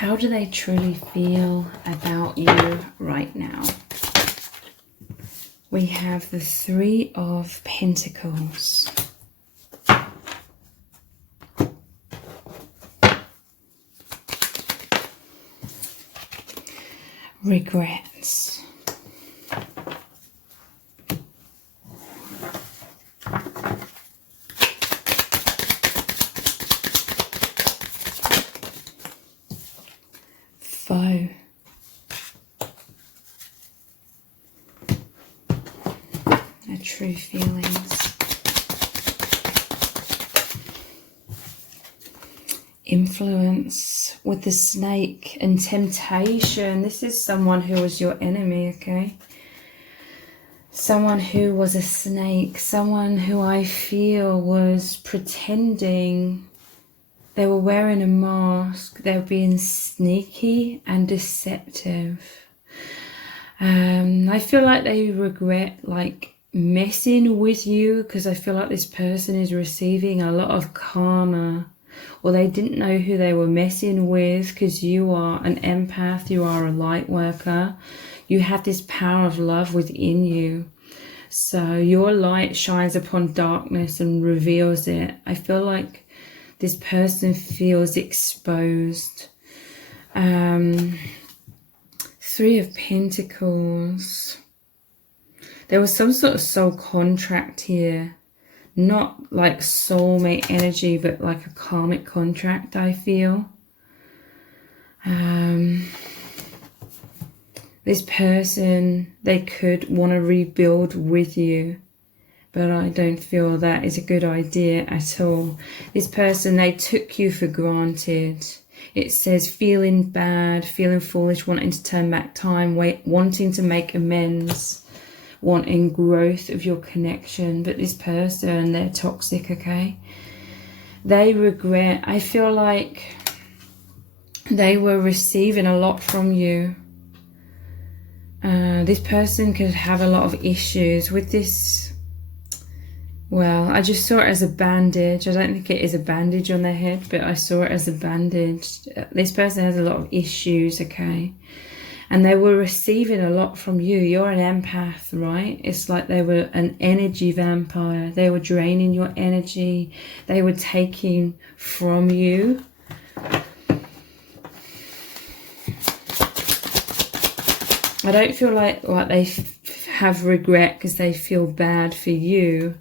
How do they truly feel about you right now? We have the Three of Pentacles. Regrets. Foe. Their true feelings. Influence with the snake and temptation. This is someone who was your enemy, okay? Someone who was a snake. Someone who I feel was pretending. They were wearing a mask. They were being sneaky and deceptive. I feel like they regret like messing with you, because I feel like this person is receiving a lot of karma, or they didn't know who they were messing with, because you are an empath, you are a light worker, you have this power of love within you. So your light shines upon darkness and reveals it. I feel like this person feels exposed. Three of Pentacles. There was some sort of soul contract here. Not like soulmate energy, but like a karmic contract, I feel. This person, they could want to rebuild with you, but I don't feel that is a good idea at all. This person, they took you for granted. It says feeling bad, feeling foolish, wanting to turn back time, wanting to make amends, wanting growth of your connection. But this person, they're toxic, okay? They regret. I feel like they were receiving a lot from you. This person could have a lot of issues with this. Well, I just saw it as a bandage. I don't think it is a bandage on their head, but I saw it as a bandage. This person has a lot of issues, okay? And they were receiving a lot from you. You're an empath, right? It's like they were an energy vampire. They were draining your energy. They were taking from you. I don't feel like they have regret because they feel bad for you.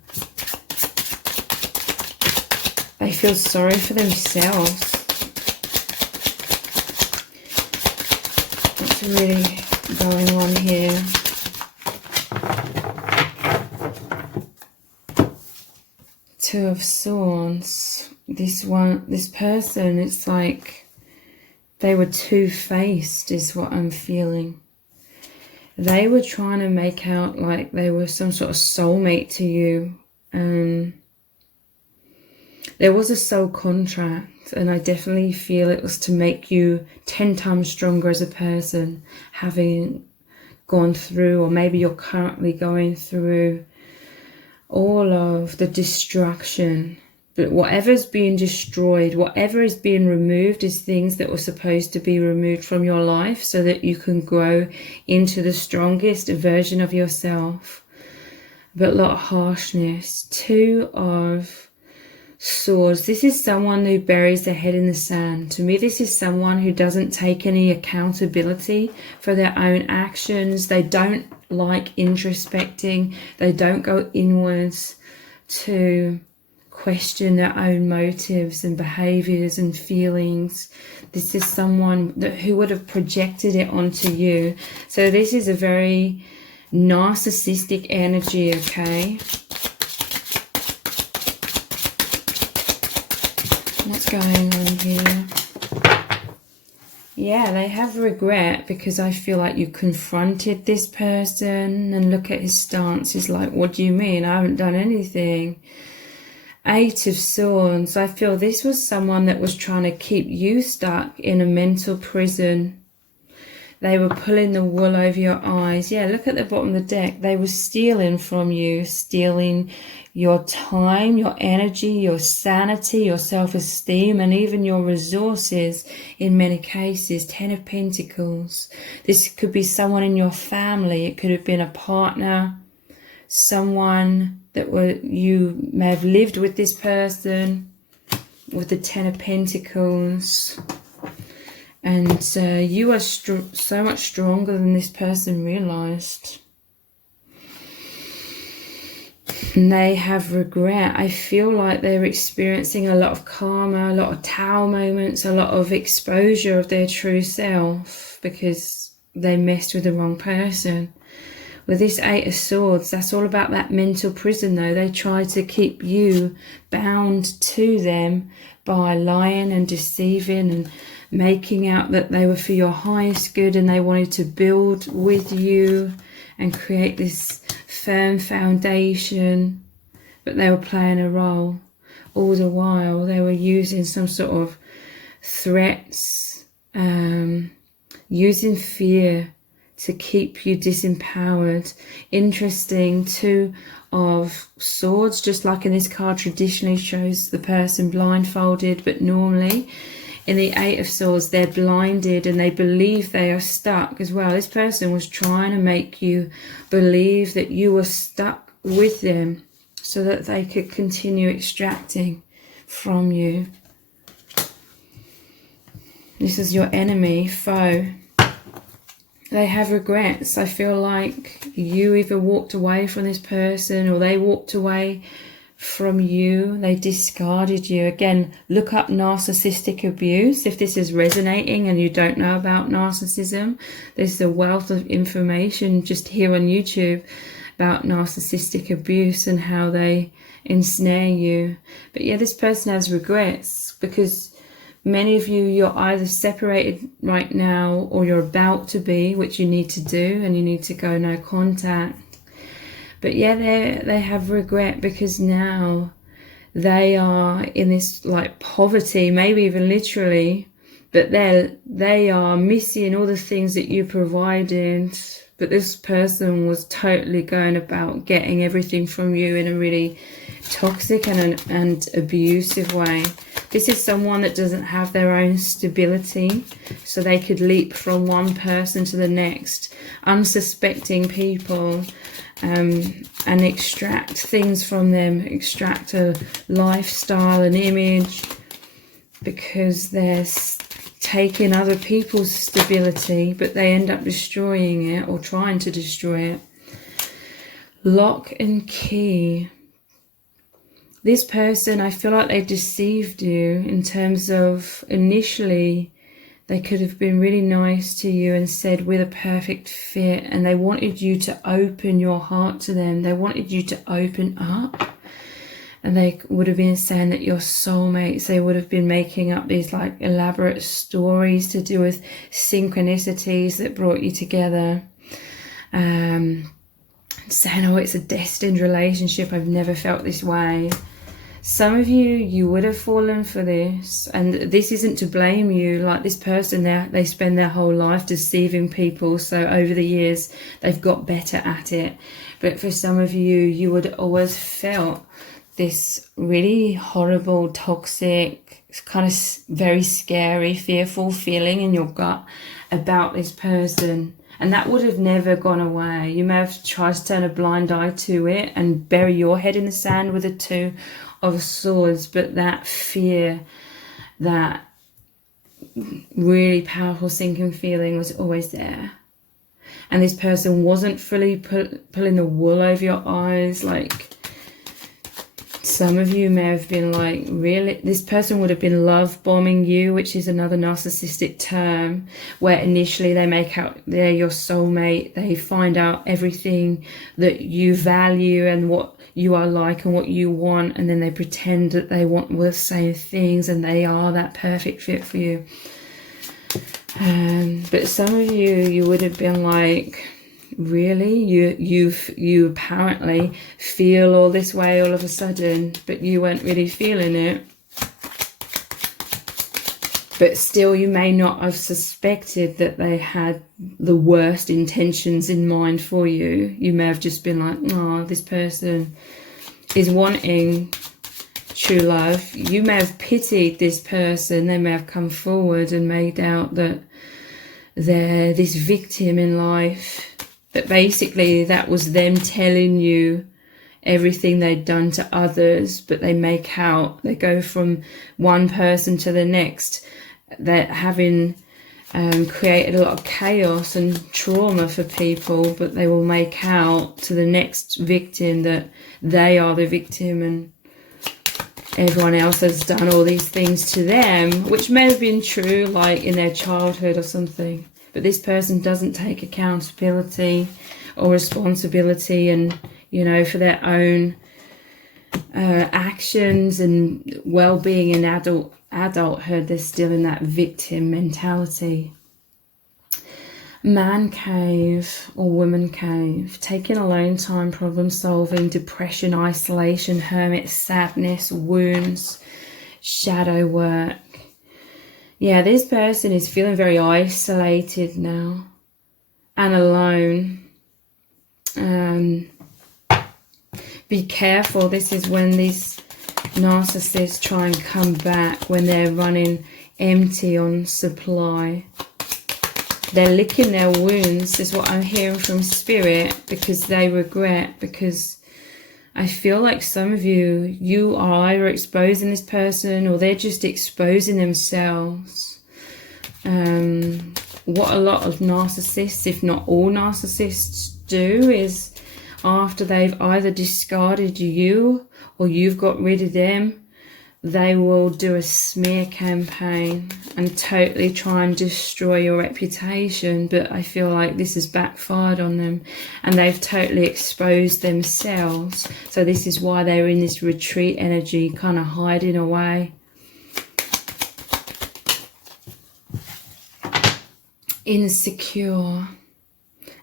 They feel sorry for themselves. What's really going on here? Two of Swords. This person, it's like they were two-faced is what I'm feeling. They were trying to make out like they were some sort of soulmate to you. There was a soul contract, and I definitely feel it was to make you 10 times stronger as a person, having gone through, or maybe you're currently going through, all of the destruction. But whatever's being destroyed, whatever is being removed, is things that were supposed to be removed from your life so that you can grow into the strongest version of yourself. But a lot of harshness. Two of Swords. This is someone who buries their head in the sand. To me, this is someone who doesn't take any accountability for their own actions. They don't like introspecting. They don't go inwards to question their own motives and behaviors and feelings. This is someone who would have projected it onto you. So this is a very narcissistic energy, okay? What's going on here? Yeah, they have regret because I feel like you confronted this person, and look at his stance. He's like, what do you mean? I haven't done anything. Eight of Swords. I feel this was someone that was trying to keep you stuck in a mental prison. They were pulling the wool over your eyes. Yeah, look at the bottom of the deck. They were stealing from you, stealing your time, your energy, your sanity, your self-esteem, and even your resources in many cases. 10 of Pentacles. This could be someone in your family. It could have been a partner, someone that you may have lived with this person, with the 10 of Pentacles. And you are so much stronger than this person realized. And they have regret. I feel like they're experiencing a lot of karma, a lot of Tao moments, a lot of exposure of their true self because they messed with the wrong person. With this 8 of Swords, that's all about that mental prison though. They try to keep you bound to them by lying and deceiving and making out that they were for your highest good, and they wanted to build with you and create this firm foundation, but they were playing a role. All the while they were using some sort of threats, using fear to keep you disempowered. Interesting, 2 of Swords, just like in this card, traditionally shows the person blindfolded, but normally in the 8 of Swords, they're blinded and they believe they are stuck as well. This person was trying to make you believe that you were stuck with them so that they could continue extracting from you. This is your enemy, foe. They have regrets. I feel like you either walked away from this person or they walked away from you. They discarded you. Again, look up narcissistic abuse if this is resonating and you don't know about narcissism. There's a wealth of information just here on YouTube about narcissistic abuse and how they ensnare you. But yeah, this person has regrets because many of you, you're either separated right now or you're about to be, which you need to do, and you need to go no contact. But yeah, they have regret because now they are in this like poverty, maybe even literally, but they are missing all the things that you provided. But this person was totally going about getting everything from you in a really toxic and abusive way. This is someone that doesn't have their own stability, so they could leap from one person to the next, unsuspecting people, and extract things from them, extract a lifestyle, an image, because they're taking other people's stability, but they end up destroying it or trying to destroy it. Lock and key. This person, I feel like they deceived you in terms of initially they could have been really nice to you and said we're the perfect fit, and they wanted you to open your heart to them. They wanted you to open up, and they would have been saying that you're soulmates. They would have been making up these like elaborate stories to do with synchronicities that brought you together. Saying, oh, it's a destined relationship. I've never felt this way. Some of you would have fallen for this, and this isn't to blame you. Like this person, they spend their whole life deceiving people, so over the years they've got better at it. But for some of you, you would always felt this really horrible, toxic, kind of very scary, fearful feeling in your gut about this person. And that would have never gone away. You may have tried to turn a blind eye to it and bury your head in the sand with the 2 of Swords, but that fear, that really powerful sinking feeling was always there. And this person wasn't fully pulling the wool over your eyes. Like some of you may have been like, really, this person would have been love bombing you, which is another narcissistic term, where initially they make out they're your soulmate. They find out everything that you value and what you are like and what you want, and then they pretend that they want the same things and they are that perfect fit for you. But some of you would have been like, really, you apparently feel all this way all of a sudden, but you weren't really feeling it. but still you may not have suspected that they had the worst intentions in mind for you. You may have just been like, oh, this person is wanting true love. You may have pitied this person. They may have come forward and made out that they're this victim in life, but basically that was them telling you everything they'd done to others. But they make out, they go from one person to the next, that having created a lot of chaos and trauma for people, but they will make out to the next victim that they are the victim and everyone else has done all these things to them, which may have been true like in their childhood or something. But this person doesn't take accountability or responsibility and, you know, for their own actions and well-being in adulthood. They're still in that victim mentality. Man cave or woman cave, taking alone time, problem solving, depression, isolation, hermit, sadness, wounds, shadow work. Yeah, this person is feeling very isolated now and alone. Be careful. This is when these narcissists try and come back, when they're running empty on supply. They're licking their wounds, is what I'm hearing from Spirit, because they regret, because I feel like some of you are either exposing this person or they're just exposing themselves. What a lot of narcissists, if not all narcissists, do is after they've either discarded you or you've got rid of them, they will do a smear campaign and totally try and destroy your reputation. But I feel like this has backfired on them and they've totally exposed themselves. So this is why they're in this retreat energy, kind of hiding away. Insecure,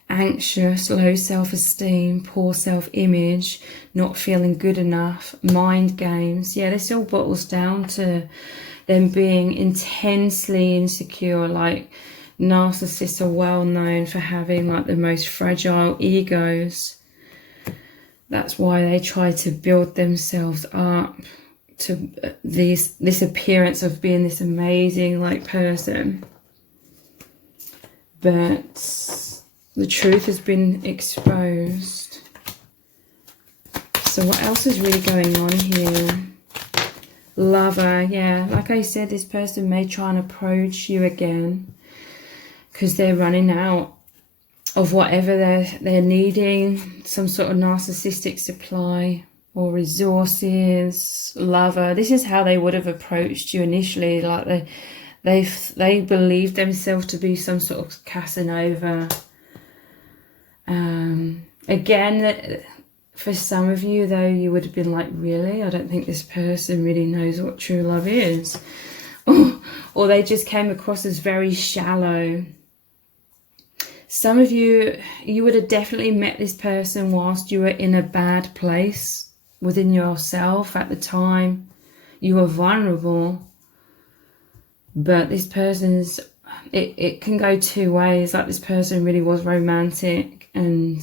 anxious, low self-esteem, poor self-image, not feeling good enough, mind games. Yeah, this all bottles down to them being intensely insecure. Like, narcissists are well known for having like the most fragile egos. That's why they try to build themselves up to this appearance of being this amazing like person. But the truth has been exposed. So what else is really going on here? Lover, yeah, like I said, this person may try and approach you again because they're running out of whatever they're needing, some sort of narcissistic supply or resources. Lover, this is how they would have approached you initially. Like they believe themselves to be some sort of Casanova. Again, for some of you though, you would have been like, really? I don't think this person really knows what true love is. Or they just came across as very shallow. Some of you would have definitely met this person whilst you were in a bad place within yourself at the time. You were vulnerable. But this person's, it can go two ways. Like, this person really was romantic and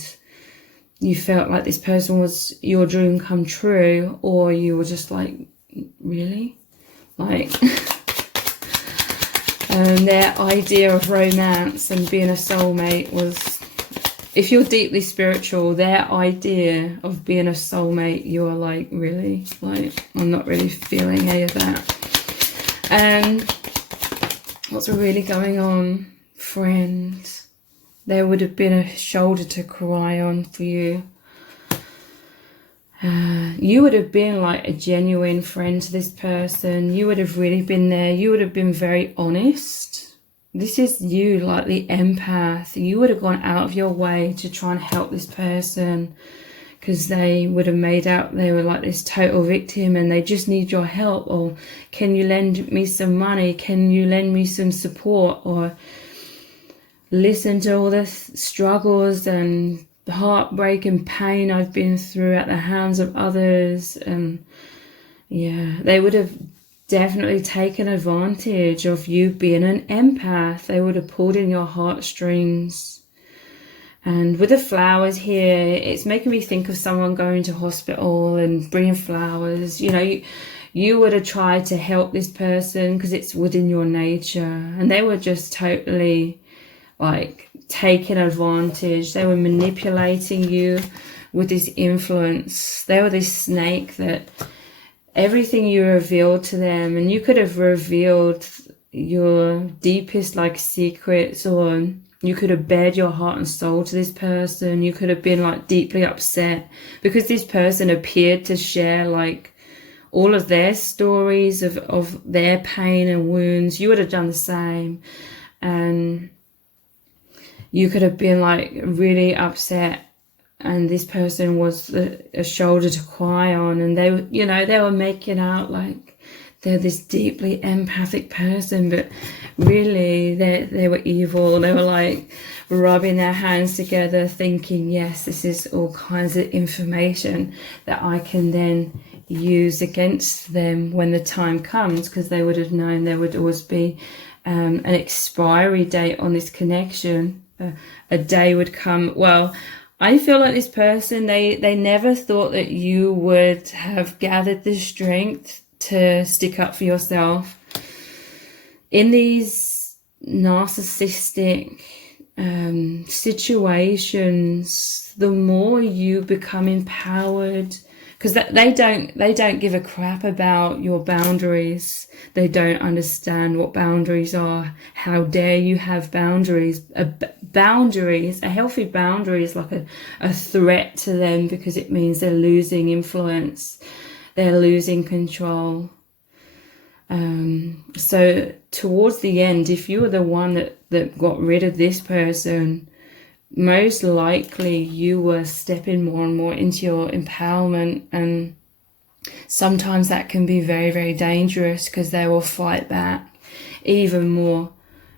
you felt like this person was your dream come true, or you were just like, really? Like, their idea of romance and being a soulmate was, if you're deeply spiritual, their idea of being a soulmate, you're like, really? Like, I'm not really feeling any of that. And what's really going on, friend? There would have been a shoulder to cry on for you. You would have been like a genuine friend to this person. You would have really been there. You would have been very honest. This is you, like the empath. You would have gone out of your way to try and help this person because they would have made out they were like this total victim and they just need your help. Or, can you lend me some money? Can you lend me some support? Or, listen to all the struggles and the heartbreak and pain I've been through at the hands of others. And yeah, they would have definitely taken advantage of you being an empath. They would have pulled in your heartstrings. And with the flowers here, it's making me think of someone going to hospital and bringing flowers. You know, you would have tried to help this person because it's within your nature. And they were just totally like taking advantage. They were manipulating you with this influence. They were this snake that everything you revealed to them, and you could have revealed your deepest like secrets, or you could have bared your heart and soul to this person. You could have been like deeply upset because this person appeared to share like all of their stories of their pain and wounds. You would have done the same, and you could have been like really upset, and this person was a shoulder to cry on, and they, you know, they were making out like they're this deeply empathic person, but really they were evil. They were like rubbing their hands together thinking, yes, this is all kinds of information that I can then use against them when the time comes, because they would have known there would always be an expiry date on this connection. A day would come. Well, I feel like this person, they never thought that you would have gathered the strength to stick up for yourself. In these narcissistic situations, the more you become empowered, because they don't give a crap about your boundaries. They don't understand what boundaries are. How dare you have boundaries? A healthy boundary is like a threat to them, because it means they're losing influence. They're losing control. So towards the end, if you were the one that got rid of this person, most likely you were stepping more and more into your empowerment, and sometimes that can be very, very dangerous, because they will fight back even more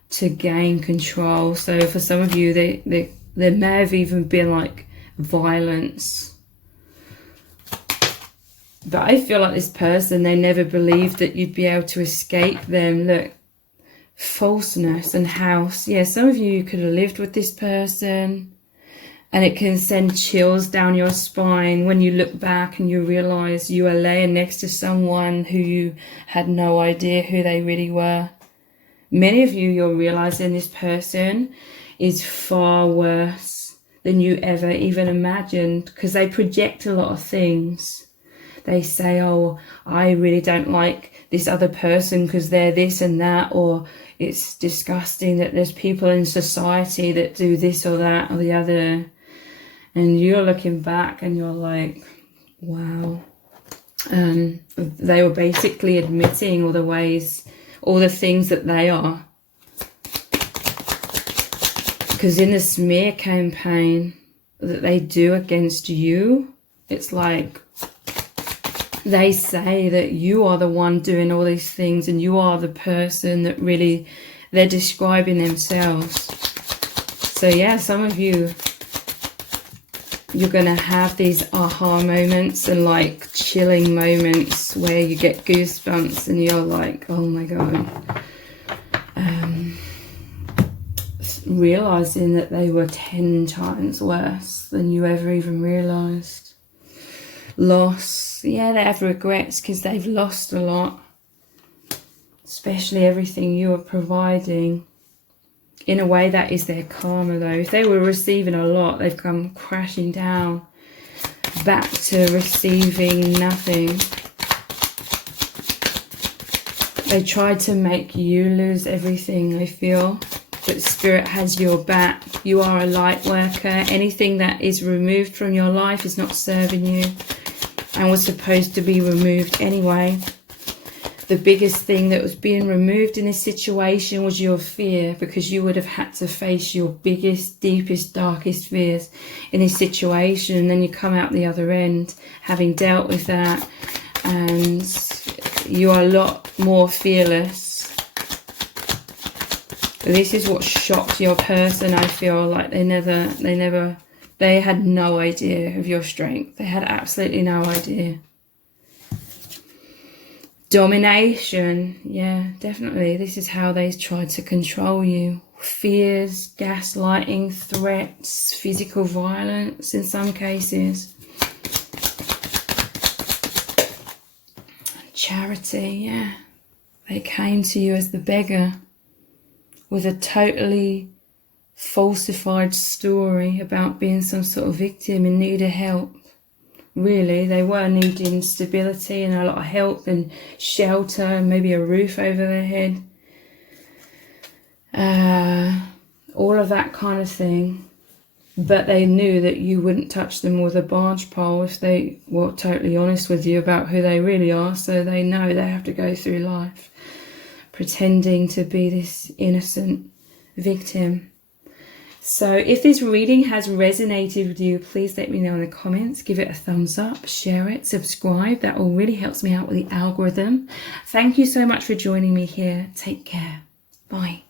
to gain control. So for some of you, there may have even been like violence. But I feel like this person, they never believed that you'd be able to escape them. Look, falseness and house. Yeah, some of you could have lived with this person, and it can send chills down your spine when you look back and you realize you are laying next to someone who you had no idea who they really were. Many of you, you're realizing this person is far worse than you ever even imagined, because they project a lot of things. They say, oh, I really don't like this other person because they're this and that, or it's disgusting that there's people in society that do this or that or the other. And you're looking back and you're like, wow. They were basically admitting all the ways, all the things that they are. Because in the smear campaign that they do against you, it's like they say that you are the one doing all these things, and you are the person that really they're describing themselves. So yeah, some of you, you're going to have these aha moments and like chilling moments where you get goosebumps and you're like, oh my God. Realizing that they were 10 times worse than you ever even realized. Loss. Yeah, they have regrets because they've lost a lot. Especially everything you are providing. In a way, that is their karma though. If they were receiving a lot, they've come crashing down back to receiving nothing. They tried to make you lose everything, I feel. But Spirit has your back. You are a light worker. Anything that is removed from your life is not serving you and was supposed to be removed anyway. The biggest thing that was being removed in this situation was your fear, because you would have had to face your biggest, deepest, darkest fears in this situation. And then you come out the other end having dealt with that, and you are a lot more fearless. This is what shocked your person, I feel like. They had no idea of your strength. They had absolutely no idea. Domination, yeah, definitely. This is how they tried to control you. Fears, gaslighting, threats, physical violence in some cases. Charity, yeah. They came to you as the beggar with a totally falsified story about being some sort of victim in need of help. Really, they were needing stability and a lot of help and shelter and maybe a roof over their head. All of that kind of thing. But they knew that you wouldn't touch them with a barge pole if they were totally honest with you about who they really are. So they know they have to go through life pretending to be this innocent victim. So if this reading has resonated with you, please let me know in the comments. Give it a thumbs up, share it, subscribe. That all really helps me out with the algorithm. Thank you so much for joining me here. Take care. Bye.